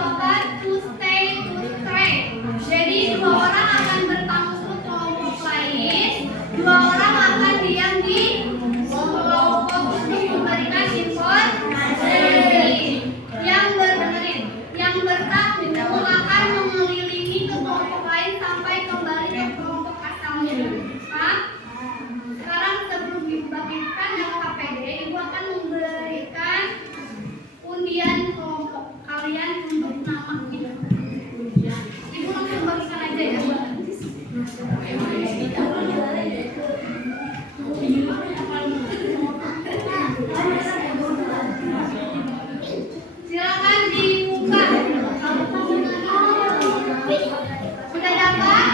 apa? To stay, to stray. Jadi dua orang akan bertamu ke kelompok lain, dua orang akan diam di kelompok untuk memberikan informasi. Yang bertamu akan mengelilingi ke kelompok lain sampai kembali ke kelompok asalnya. Sekarang sebelum dibagikan LKPD, Ibu akan memberikan undian kelompok kalian untuk nama kita. Ibu langsung bagikan aja ya. Silakan dibuka. Sudah dapat?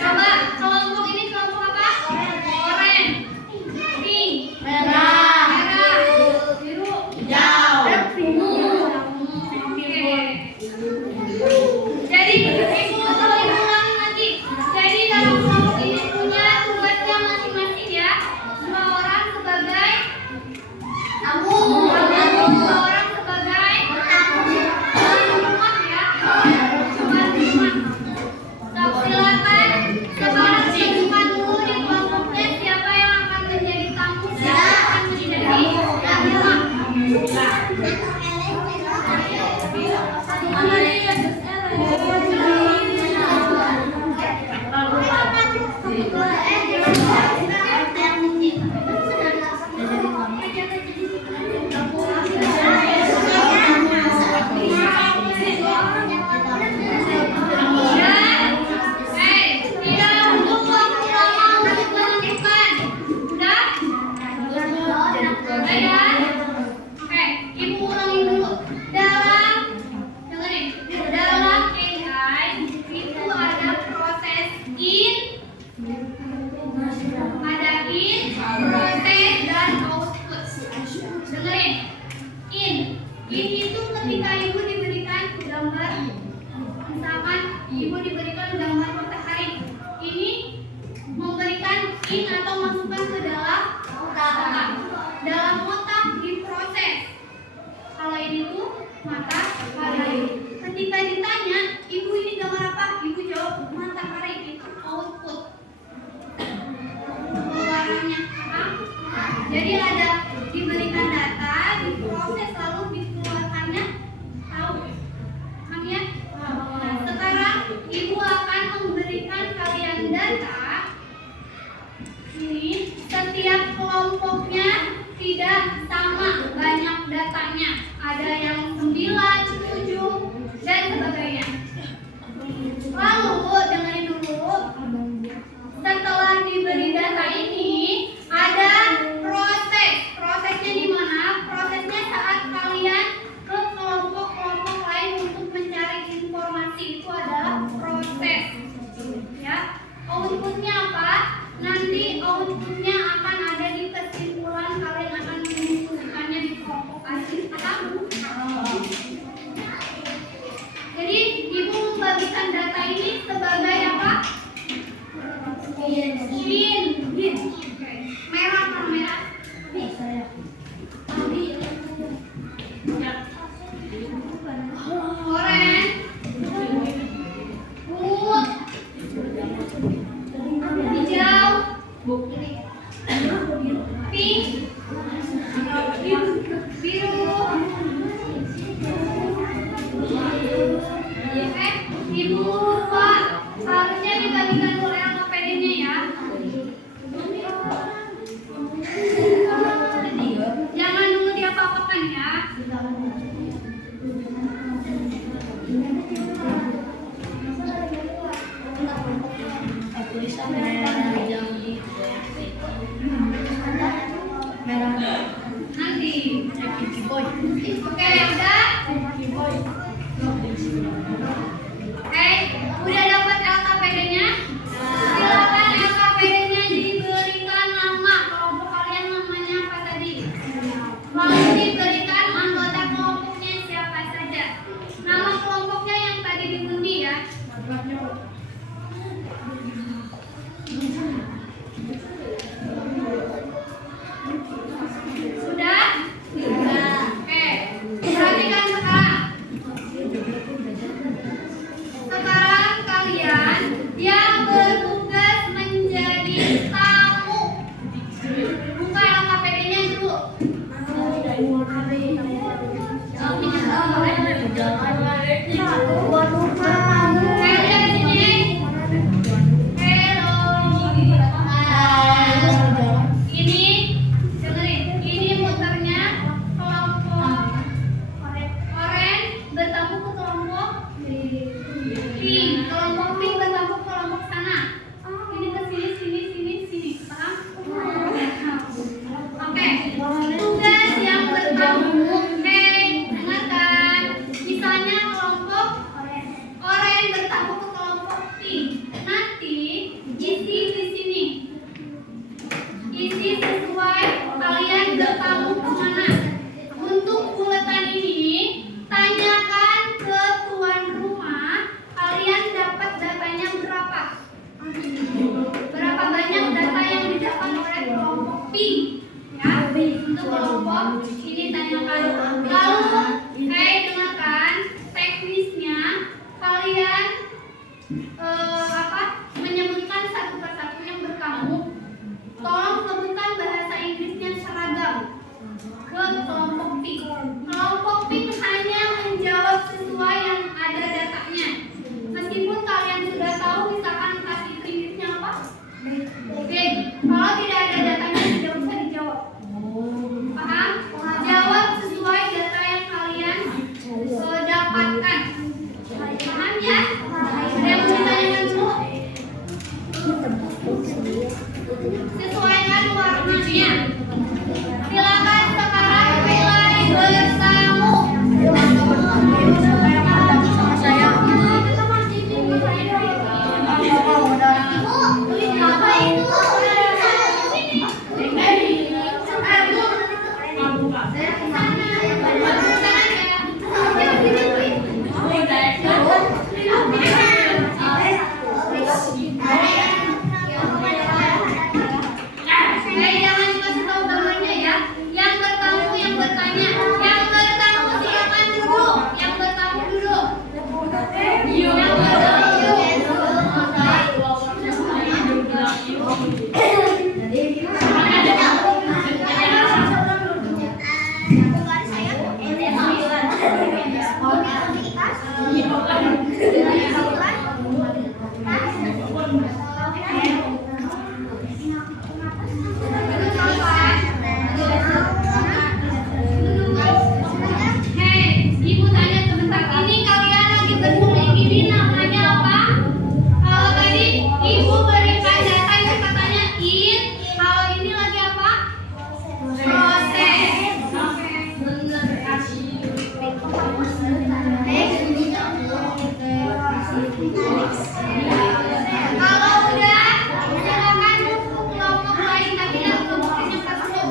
Coba kelompok ini kelompok apa? Oranye, pink, merah, biru, hijau, ungu. Oke. Jadi ibu ulangi lagi. Jadi dalam kelompok ini punya tugasnya masing-masing ya. Dua orang sebagai tamu, dua orang sebagai rumah ya. Silakan sekarang tentukan dulu di kelompoknya siapa yang akan menjadi tamu, siapa yang akan menjadi ketika ibu diberikan gambar, misalkan ibu diberikan gambar matahari, ini memberikan in atau masukkan ke dalam kotak. Dalam kotak diproses. Kalau ini tuh matahari. Ketika ditanya, ibu ini gambar apa? Ibu jawab matahari, itu output. Warnanya apa? Jadi ada diberikan data, diproses lalu dikeluarkannya tahu. Makanya sekarang ibu akan memberikan kalian data. Ini setiap kelompoknya tidak sama banyak datanya. Ada yang 9, 7 dan sebagainya. Lalu dengerin dulu. Setelah diberi data ini ada proses. Prosesnya di mana? Prosesnya saat kalian ke kelompok-kelompok lain untuk mencari informasi, itu adalah proses. Ya. Outputnya apa? Nanti outputnya akan ada di kesimpulan, kalian akan menunjukkannya di kelompok asli. Jadi ibu membagikan data ini sebagai apa? Bin. Merah kan merah? Oranye, ungu, hijau, pink, biru. Ibu Pak, harusnya dibagikan dulu LKPD-nya ya. Jangan dulu diapa-apakan ya. Tulisan merah, hijau, merah. Nanti. Oke, udah. Udah dapat LKPD-nya? Silakan LKPD-nya diberikan nama kelompok kalian, namanya apa tadi? Lalu diberikan anggota kelompoknya siapa saja. Nama kelompoknya yang tadi diundi ya. Kalau tidak ada datanya tidak usah dijawab. Paham? Jawab sesuai data yang kalian dapatkan. Paham ya? Ada yang mau ditanyakan dulu? Sesuaikan warnanya. Silakan sekarang mulai bertamu. Jangan dikasih tahu gambarnya ya. Yang bertamu yang bertanya. Yang bertamu silakan duduk. Yang bertamu duduk. Yang Hei, ibu tanya sebentar. Ini kalian lagi berkumpul ini namanya apa? Kalau tadi ibu berikan data itu katanya in. Kalau ini lagi apa? Proses. Kalau udah, silakan masuk kelompok lain. Tapi yang kelompoknya masuk.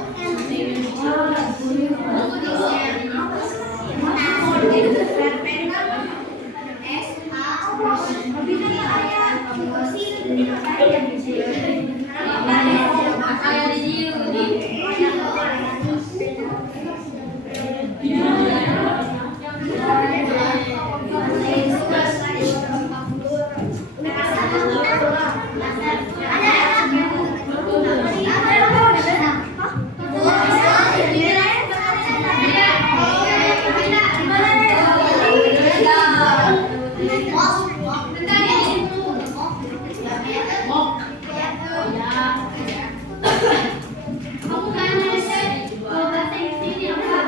Kamu kan bahasa Inggris ini apa?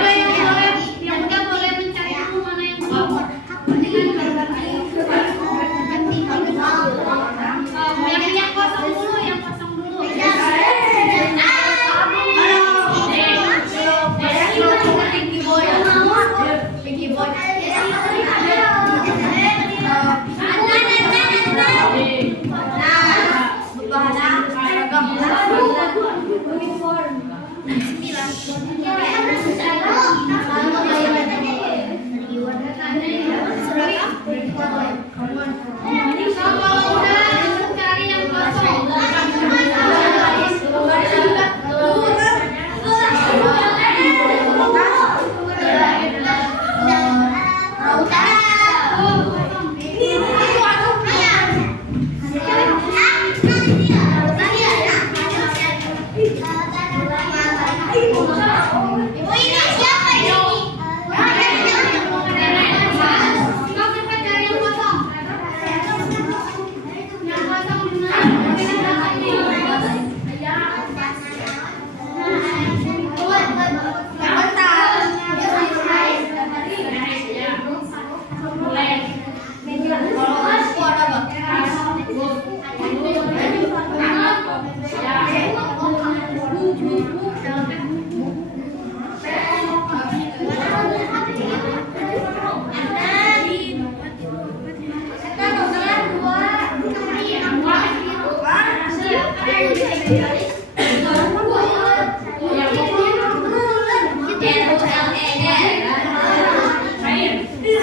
Lagi mencari. Yang udah boleh mencari dulu mana yang belum. Yang kosong dulu, yang kosong dulu. Kalau udah cari yang kosong.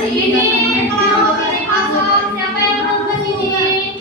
Ini kalau ini kosong, siapa yang mau ke sini?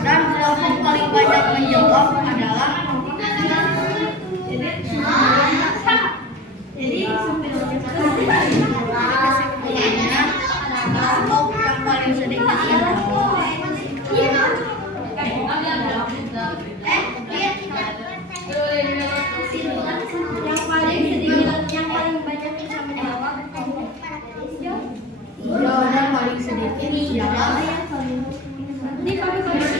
Dan kelompok paling banyak menjawab adalah kelompok yang paling sedikit menjawab. yang paling sedikit yang paling banyak bisa menjawab jawaban paling sedikit ialah ini kami tadi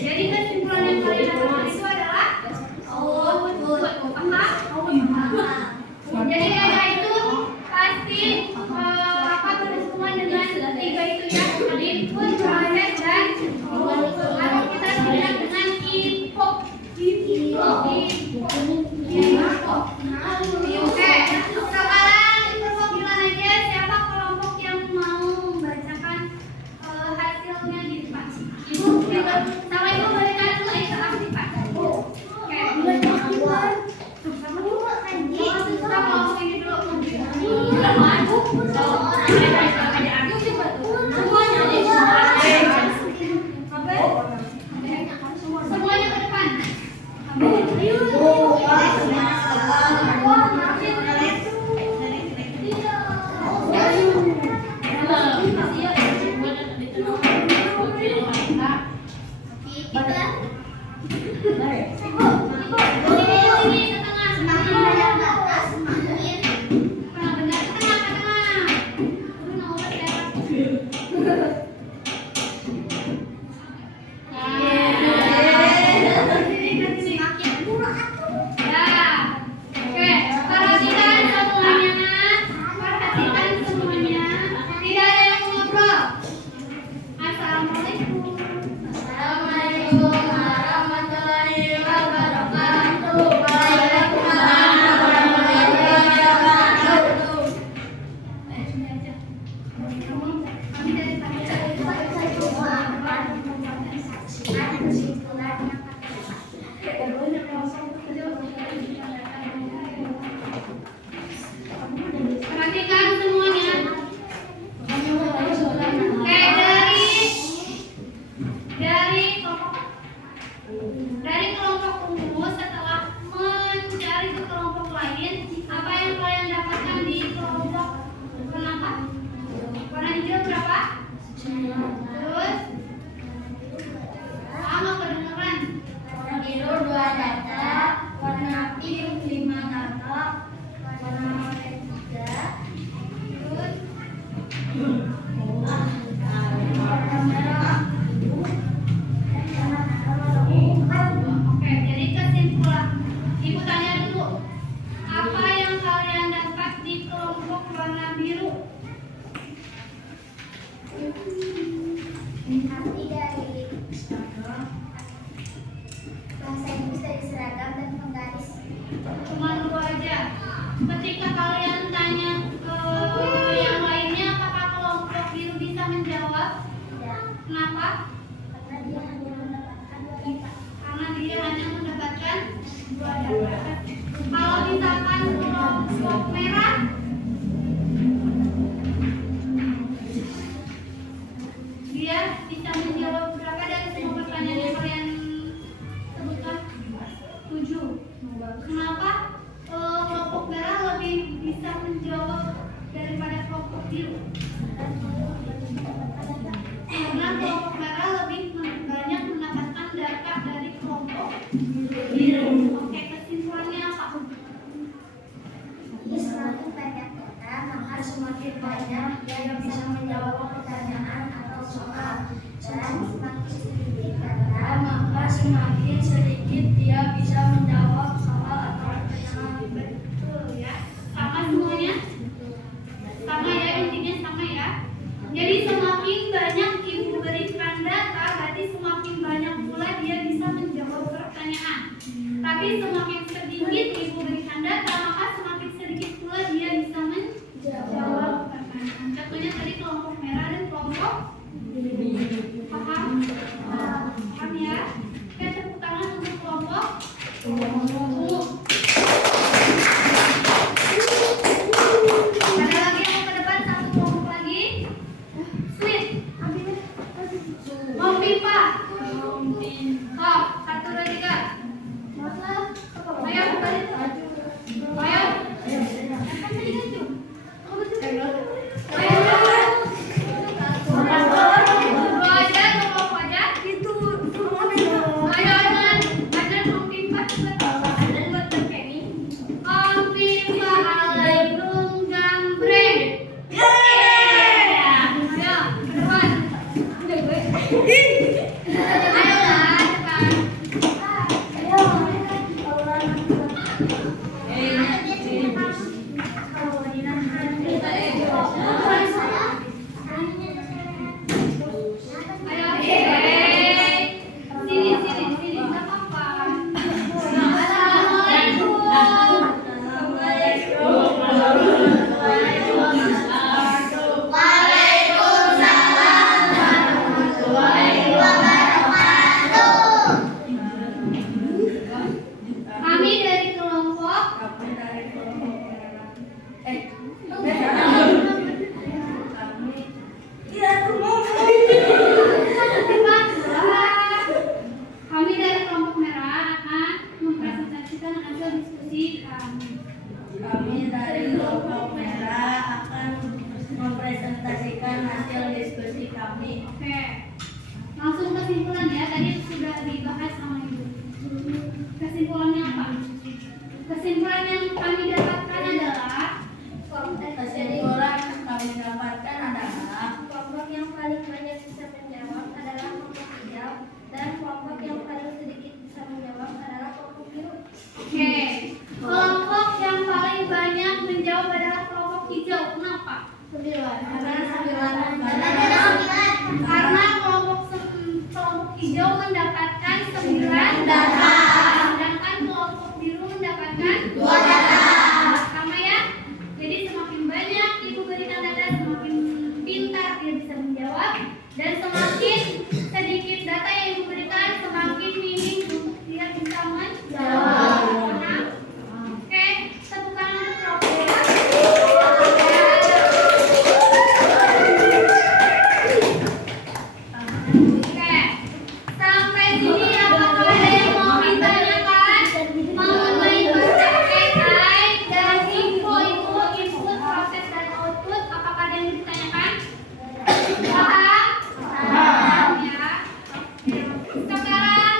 jadi kesimpulan yang kalian dapat itu adalah jadi kata itu pasti berhubungan dengan tiga itu ya, input, proses, dan atau kita bilang dengan info. Oke, sekarang perwakilan aja siapa kelompok yang mau membacakan hasilnya di depan. Sama ibu berikan dulu interaksi Pak. Oke. Kita mau ini dulu. Semuanya ke depan. Perhatikan semuanya. Dari kelompok ungu setelah mencari ke kelompok lain, apa yang kalian dapatkan di kelompok kenapa? Warna hijau berapa? Terus sama kedengeran. Warna biru 2 data, warna pink 5 data, warna oranye 3, Terus warna merah. oke, jadi kesimpulan. Ibu tanya dulu, apa yang kalian dapat di kelompok warna biru? Arti dari bahasa Inggris dari seragam dan penggaris. Cuma dua aja. Ketika kalian tanya ke yang lainnya, apakah kelompok biru bisa menjawab? Tidak, Kenapa? karena dia hanya mendapatkan 2 data. Karena dia hanya mendapatkan 2 data. Kalau misalkan kelompok merah, dia bisa menjawab berapa dari semua pertanyaan yang kalian sebutkan? 7. Kenapa? semakin banyak dia bisa menjawab pertanyaan atau soal, dan semakin sedikit kata, maka semakin sedikit dia bisa menjawab soal atau pertanyaan. Betul ya. Sama semuanya? Sama ya, intinya sama ya. Jadi semakin banyak ibu berikan data, berarti semakin banyak pula dia bisa menjawab pertanyaan. Tapi semakin sedikit ibu berikan data, maka semakin sedikit pula dia bisa menjawab pertanyaan. Contohnya tadi kelompok merah dan kelompok paham? Paham ya? Oke, tepuk tangan untuk kelompok ungu. Ada lagi yang mau ke depan, satu kelompok lagi. Sweet. Mau pipa. Oh, 1, 2, 3. Ayo, balik. Ayo. Kami dari kelompok merah akan mempresentasikan hasil diskusi kami. Kami dari kelompok merah akan mempresentasikan hasil diskusi kami. Oke, langsung kesimpulan ya. Tadi sudah dibahas sama ibu. Kesimpulannya apa? Kesimpulan yang kami dapatkan adalah kelompok yang paling banyak bisa menjawab adalah kelompok hijau, dan kelompok yang paling sedikit bisa menjawab adalah kelompok biru. Oke, kelompok yang paling banyak menjawab adalah kelompok hijau. Kenapa? Karena kelompok hijau mendapatkan 9 data, sedangkan kelompok biru mendapatkan 2 data. Sama ya? Jadi semakin banyak ibu berikan data, semakin pintar dia bisa menjawab, dan semakin sedikit data yang ibu berikan, semakin minim untuk dia bisa menjawab. Paham? Oke, tepuk tangan untuk kelompok. Oke, sampai sini apakah ada yang mau ditanyakan? Mau main baca AI dan info itu, input, proses, dan output, apakah ada yang ditanyakan? Paham? Paham ya? Oke. Sekarang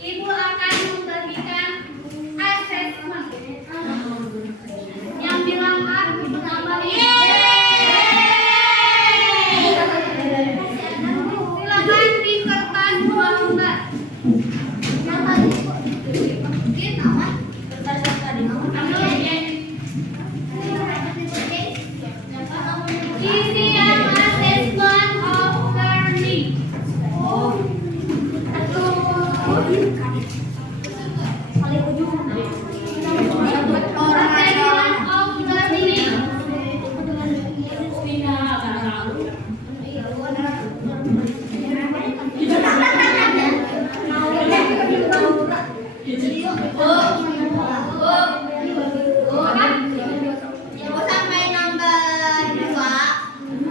ibu akan membagikan assessment. Yang bilang A, ibu nambahin. Silakan di kertas 2 lembar. Isian assessment of learning. Assessment of learning. Sampai nomor 2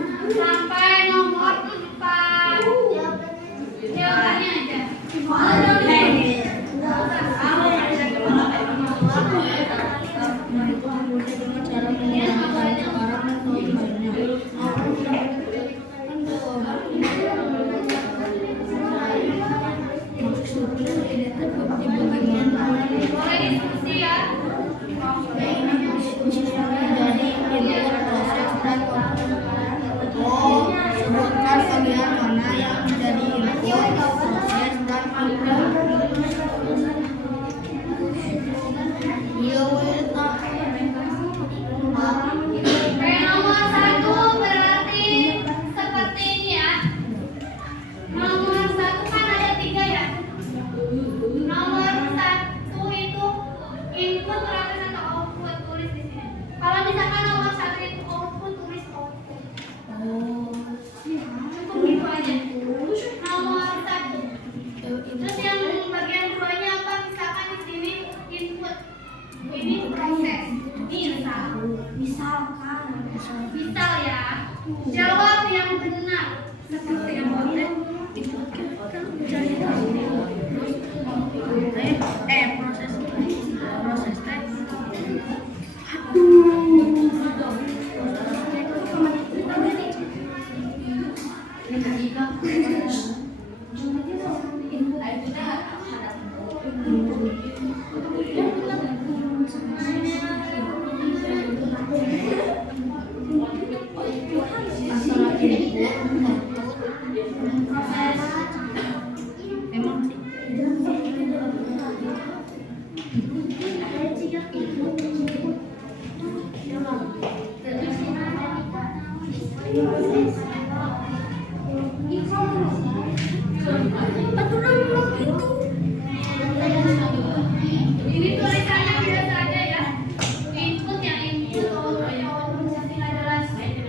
Misal ya, jawab yang benar. Seperti yang boleh dipikirkan mencari tahu. Proses teh. Emang sih. Ini tulisannya biasa aja ya. Input yang ini yang adalah input, proses,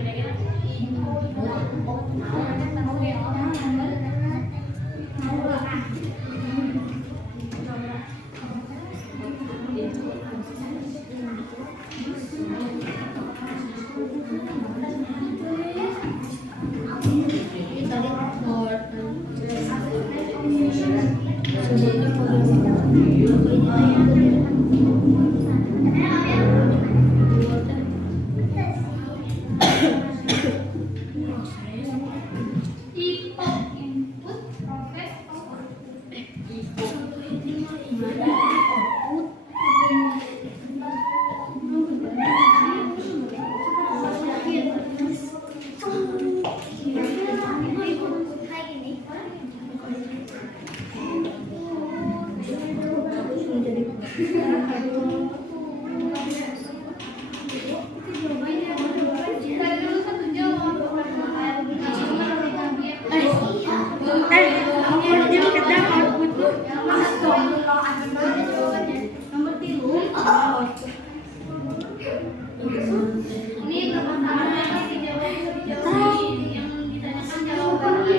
ini permasalahannya si jawaban yang ditanyakan jawabannya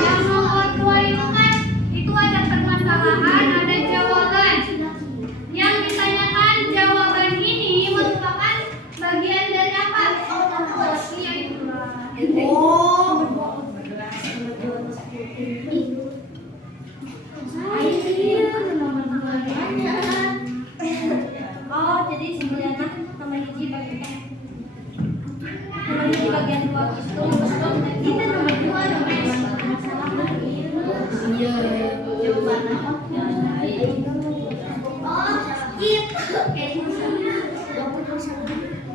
yang nomor 2 itu kan itu ada permasalahan, ada jawaban. Yang ditanyakan jawaban ini merupakan bagian dari apa? Iya itu. Oh, jadi sebenarnya nama hiji bagian. Nama hiji bagian 2 itu kita nomor 2 nomor masalah. Iya, jawaban apa? Oh, gitu.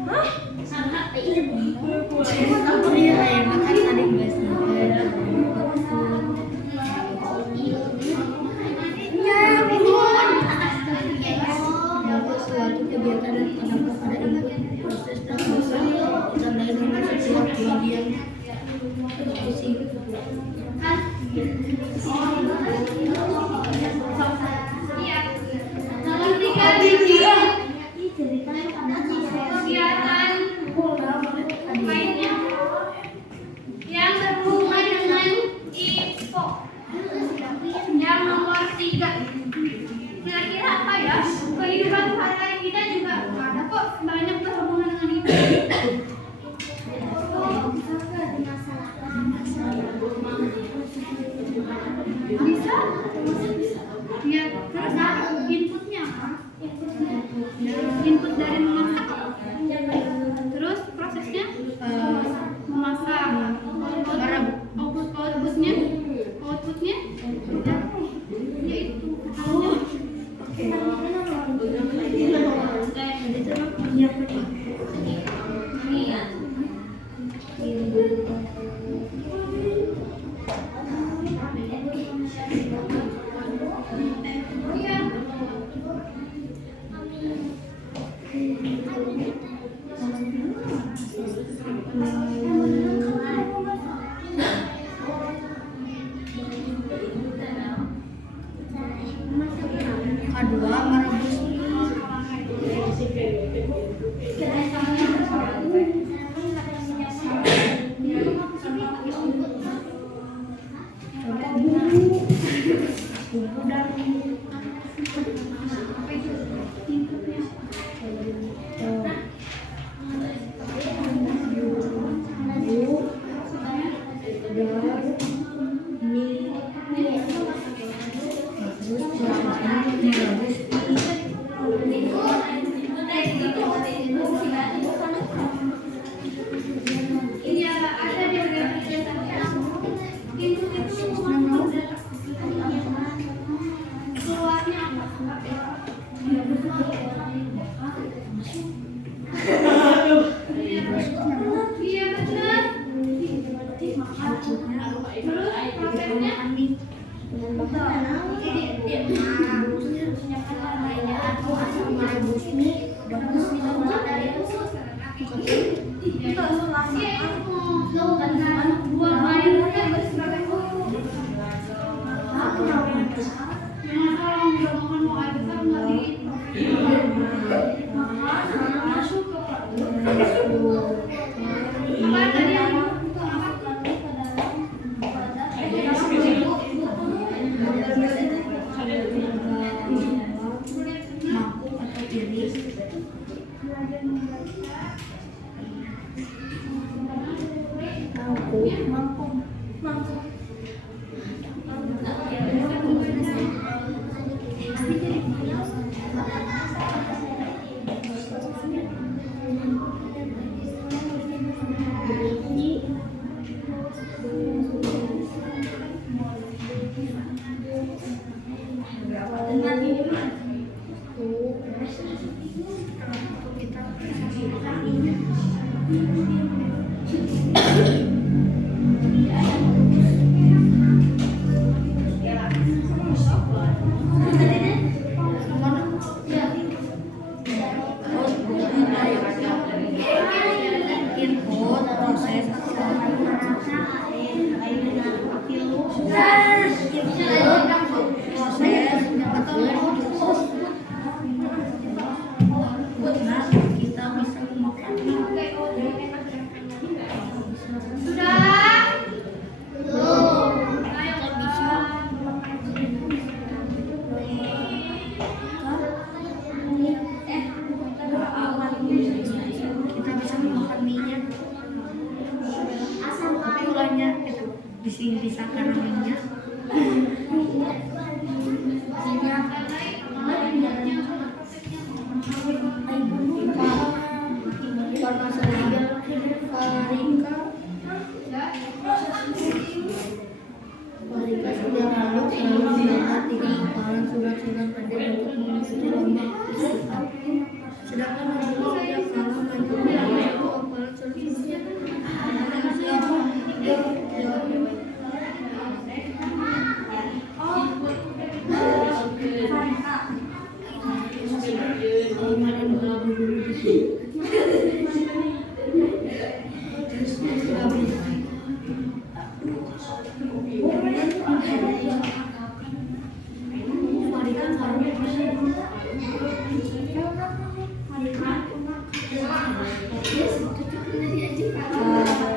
Hah? Sangat aku dia yang makan tadi guys. Suatu kegiatan dan pendapat pada input proses dan proses ditandai dengan setiap bagian diskusi. Iya. Nomor 3 kegiatan lainnya. Iya benar. Terus prosesnya dipisahkan minyak Mereka sudah lalu selalu melihat tiga hafalan surat-surat pendek untuk mengikuti lomba istiqam. Sedangkan Nabi tidak kalah maju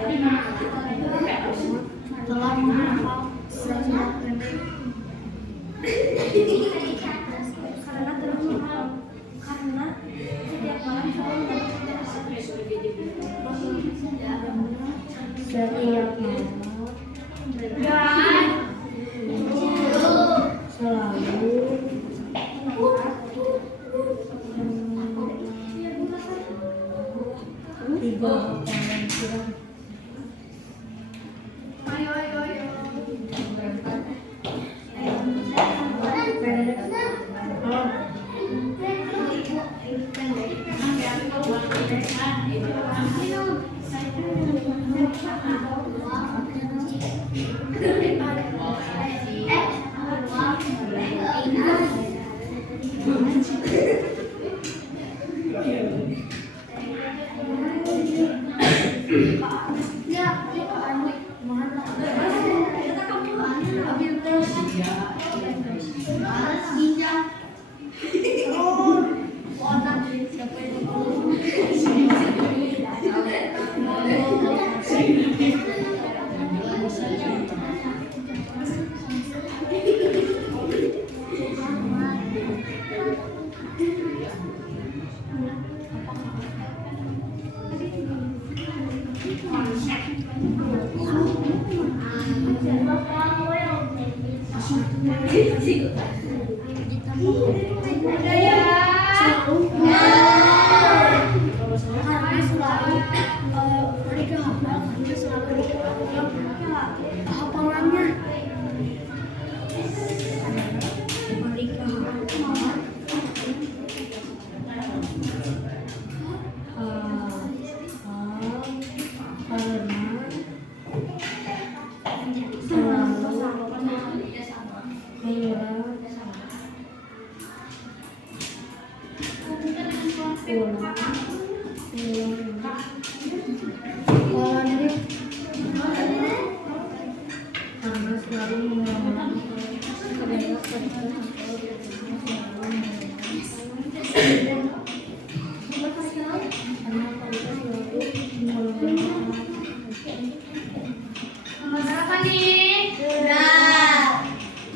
dengan satu hafalan surat-surat. Telah menghafal surat-surat pendek karena setiap malam selalu tiga hafalan surat. Nomor berapa nih? Udah.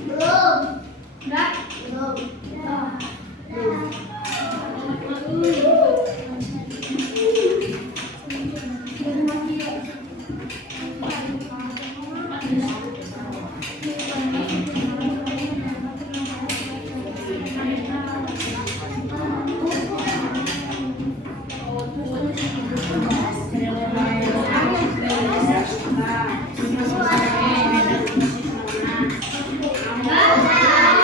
Belum. Udah? Belum.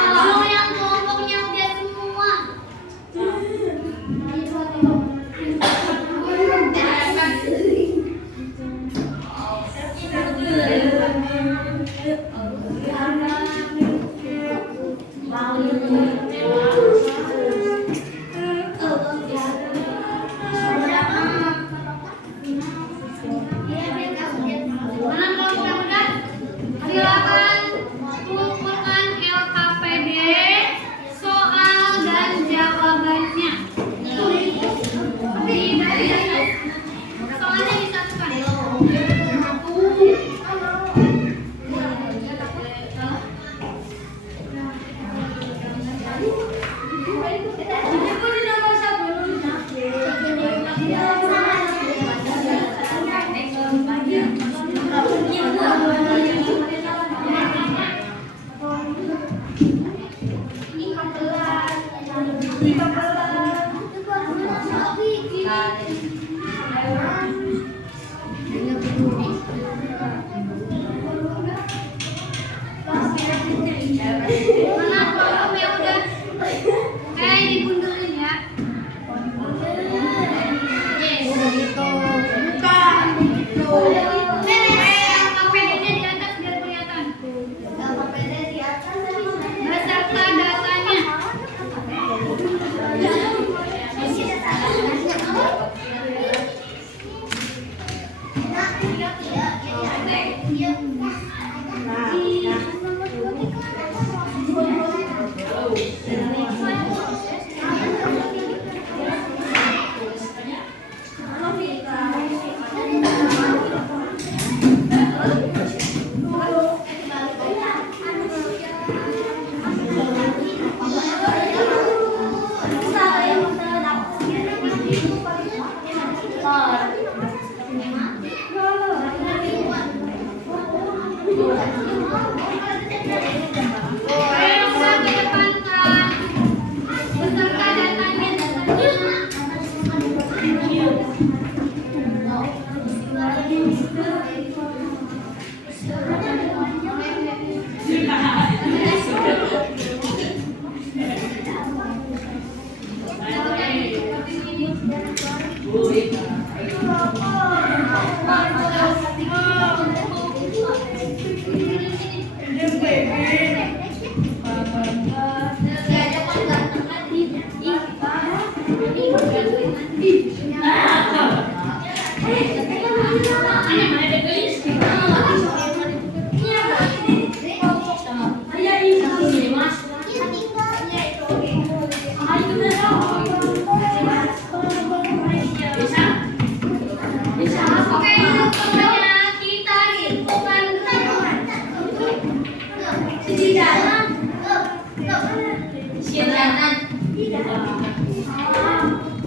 Kalau yang kelompoknya udah semua. Mana kelompok yang udah? Silakan kumpulkan LKPD, soal dan jawabannya. Soalnya disatukan. Mana kelompok yang udah? Dibundurin ya. LKPD-nya di atas biar kelihatan. Beserta datanya.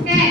Oke.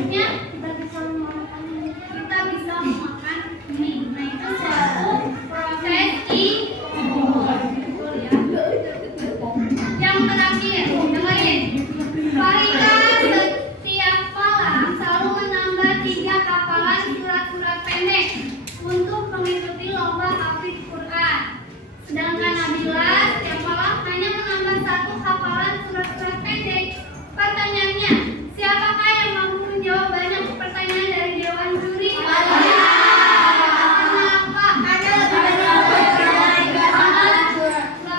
selanjutnya kita bisa memakan ini. kita bisa memakan mie. Nah, itu suatu proses yang terakhir, dengerin. Farika setiap malam selalu menambah 3 hafalan surat-surat pendek untuk mengikuti lomba hafidz Quran. Sedangkan Nabila setiap malam hanya menambah 1 hafalan surat-surat pendek. Pertanyaannya, siapakah yang mampu menjawab banyak pertanyaan dari Dewan Juri?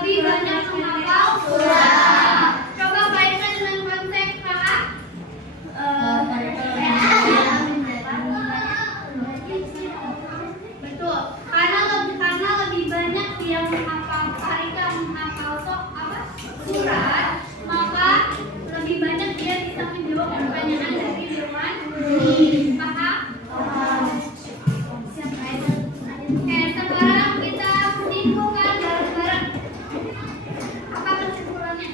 Lebih banyak menghafal surat. Coba kaitkan dengan konsep KA. Betul. Karena lebih banyak dia menghafal Farika menghafal surat, maka lebih banyak dia bisa menjawab pertanyaan dari Dewan Juri. Paham? Oke, sekarang kita simpulkan bareng-bareng. Apa kesimpulannya?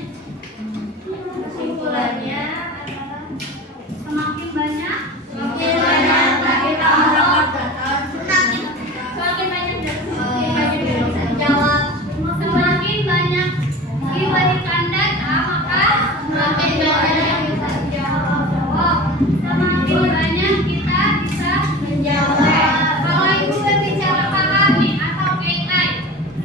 Kesimpulannya adalah Semakin banyak semakin banyak kita orang datang, semakin banyak jawab, semakin banyak diberikan data, maka semakin banyak yang bisa jawab. Semakin banyak kita bisa menjawab. Kalau ibu berbicara paham nih atau AI,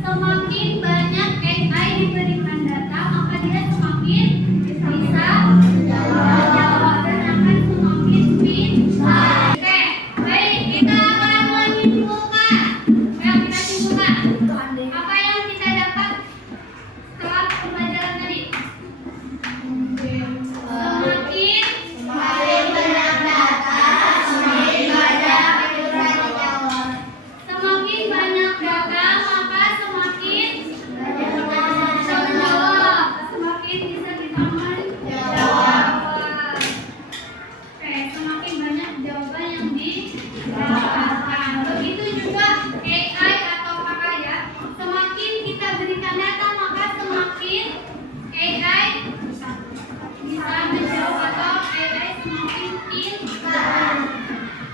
semakin banyak AI diberikan data, maka dia semakin bisa menjawab dan akan semakin pintar. Oke, baik, kita akan menyimpulkan. Ayo kita simpulkan. Apa yang kita dapat setelah pembelajaran tadi? Semakin banyak data, semakin banyak kita menjawab. Semakin banyak data, maka semakin Banyak bisa menjawab, semakin bisa kita menjawab. Oke, semakin banyak jawaban yang didapatkan. Begitu juga AI atau kakak ya. Semakin kita berikan data, maka semakin AI bisa menjawab atau AI semakin pintar.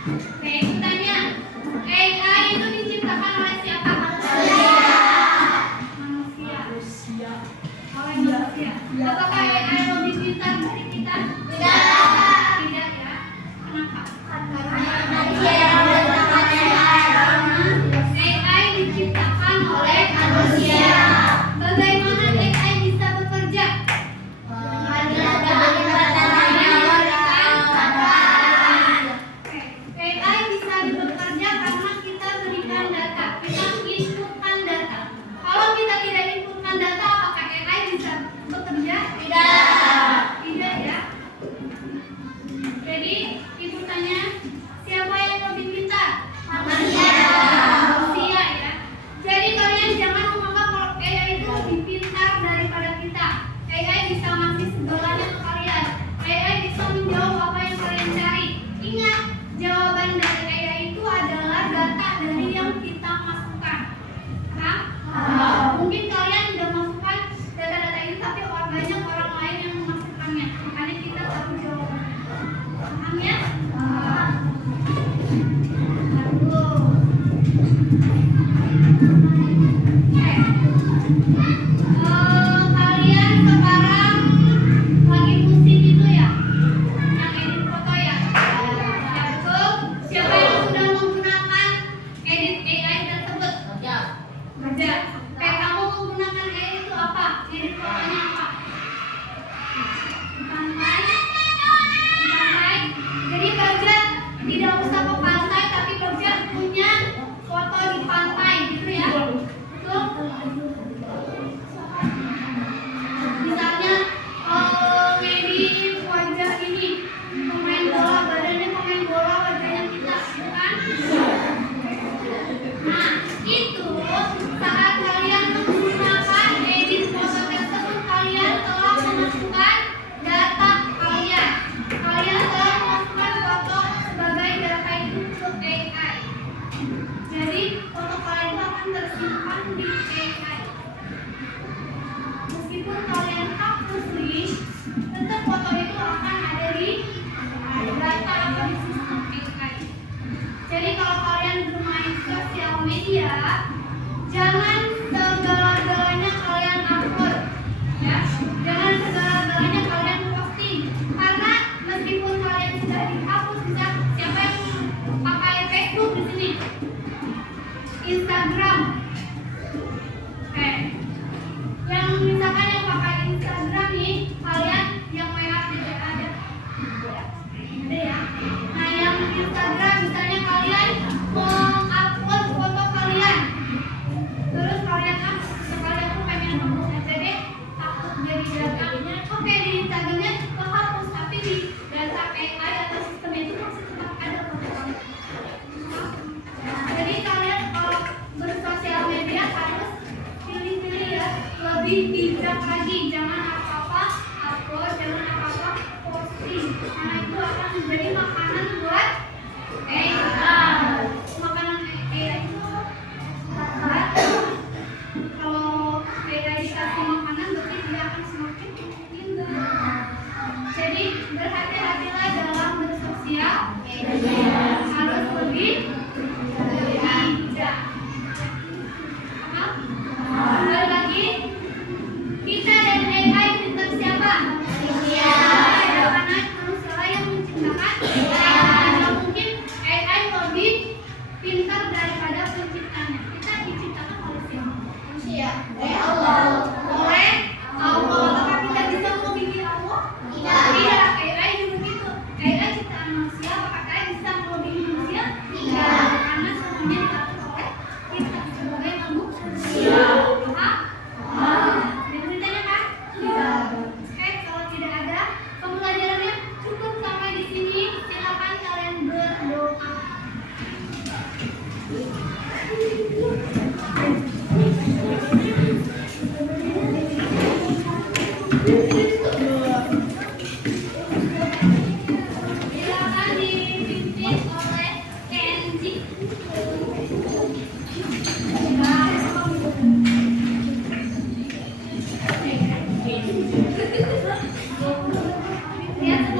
Oke, aku tanya, AI itu diciptakan oleh siapa? Manusia. Oleh manusia. Apakah AI lebih pintar dari kita? Tidak ya. Kenapa? AI diciptakan oleh manusia. Bagaimana AI bisa bekerja? AI bisa bekerja karena kita berikan data, kita inputkan data. Kalau kita tidak inputkan data, apakah AI bisa bekerja? Tidak ya. Jadi ibu tanya, siapa yang lebih pintar? Manusia ya. Jadi kalian jangan menganggap kalau AI itu lebih pintar daripada kita. AI bisa ngasih segalanya ke kalian. AI bisa menjawab apa yang kalian cari. Ingat, jawaban dari AI itu adalah data dari yang kita masukkan. Paham? Mungkin kalian udah masukkan data-data ini, tapi banyak orang lain yang memasukkannya. Makanya kita tahu jawabannya. Paham ya? Aduh. Kalian sekarang lagi pusing itu ya, yang edit foto ya. Ya betul. Siapa yang sudah menggunakan edit AI tersebut? Kerja. Kayak kamu menggunakan AI itu apa? Edit fotonya apa? Di pantai. Jadi kerja tidak usah ke pantai, tapi kerja punya foto di pantai gitu ya. Betul? Misalnya ngedit wajah ini pemain bola, badannya pemain bola, wajahnya kita, bukan? Nah, itu saat kalian menggunakan edit foto tersebut, kalian bijak lagi, jangan apa-apa upload, jangan apa-apa posting, karena itu akan menjadi makanan buat AI. Makanan AI itu kalau AI dikasih makanan berarti dia akan semakin pintar. Jadi berhati-hatilah dalam bersosial media, harus lebih bijak. Kembali lagi, kita dan AI tentang siapa? Manusia. Karena manusia yang menciptakan AI. Tidak mungkin AI lebih pintar daripada penciptanya. Kita diciptakan oleh siapa? Manusia. Oleh Allah. Oleh Allah. Apakah kita bisa melebihi Allah? Tidak. AI juga gitu. AI ciptaan manusia. Apakah AI bisa melebihi manusia? Tidak. Karena semuanya diatur oleh kita sebagai manusia. Ada ceritanya kan? Tidak. Oke, kalau tidak ada pembelajarannya cukup sampai di sini. Silakan kalian berdoa. Silakan dipimpin oleh Kenji. Lihat